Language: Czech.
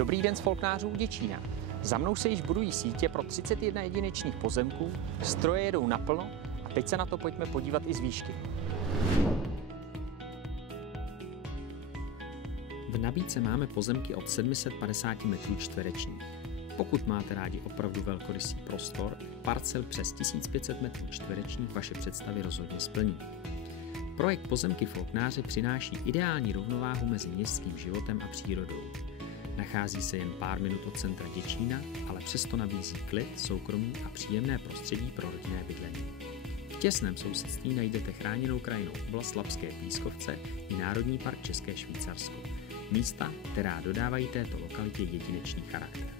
Dobrý den z folknářů Děčína. Za mnou se již budují sítě pro 31 jedinečných pozemků, stroje jedou naplno a teď se na to pojďme podívat i z výšky. V nabídce máme pozemky od 750 metrů čtverečních. Pokud máte rádi opravdu velkorysý prostor, parcel přes 1500 metrů čtverečních vaše představy rozhodně splní. Projekt Pozemky folknáře přináší ideální rovnováhu mezi městským životem a přírodou. Nachází se jen pár minut od centra Děčína, ale přesto nabízí klid, soukromí a příjemné prostředí pro rodinné bydlení. V těsném sousedství najdete chráněnou krajinnou oblast Labské Pískovce i Národní park České Švýcarsko. Místa, která dodávají této lokalitě jedinečný charakter.